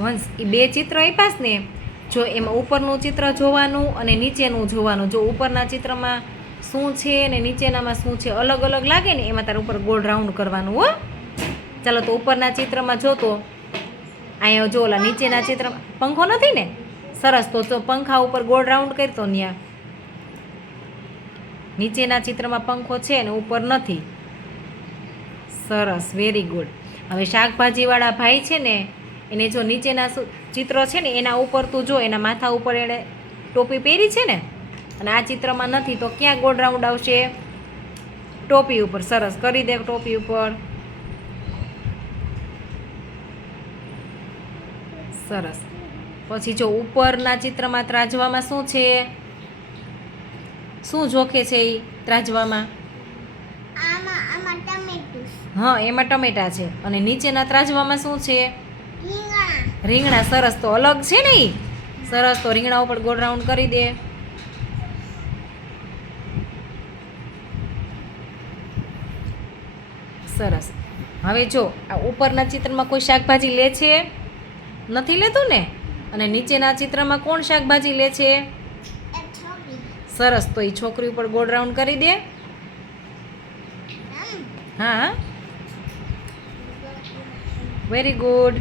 વંશ એ બે ચિત્ર આપ્યા છે ને, જો એમાં ઉપરનું ચિત્ર જોવાનું અને નીચેનું જોવાનું. જો ઉપરના ચિત્રમાં શું છે અને નીચેનામાં શું છે અલગ અલગ લાગે ને એમાં તારે ઉપર ગોળ રાઉન્ડ કરવાનું હો. ચાલો તો ઉપરના ચિત્રમાં જોતો અહીંયા જો ઓલા નીચેના ચિત્રમાં પંખો નથી ને, સરસ. તો પંખા ઉપર ગોળ રાઉન્ડ કરતો ત્યાં. નીચેના ચિત્રમાં પંખો છે ને ઉપર નથી. સરસ, વેરી ગુડ. હવે શાકભાજીવાળા ભાઈ છે ને એને જો નીચેના ચિત્ર છે ને એના ઉપર તું જો, એના માથા ઉપર એણે ટોપી પહેરી છે ને, અને આ ચિત્રમાં નથી તો ક્યાં ગોળ રાઉન્ડ આવશે? ટોપી ઉપર. સરસ, કરી દે ટોપી ઉપર. સરસ. પછી જો ઉપરના ચિત્રમાં ત્રાજવામાં શું છે? શું જોખે છે એ ત્રાજવામાં? હા, એમાં ટમેટા છે. અને નીચેના ત્રાજવામાં શું છે? રીંગણા. સરસ, તો અલગ છે ને એ. સરસ, તો રીંગણા ઉપર ગોળ રાઉન્ડ કરી દે. સરસ. હવે જો આ ઉપરના ચિત્રમાં કોઈ શાકભાજી લે છે? નથી લેતું ને. અને નીચેના ચિત્રમાં કોણ શાકભાજી લે છે? સરસ, તો એ છોકરી ઉપર ગોળ રાઉન્ડ કરી દે. હા, વેરી ગુડ.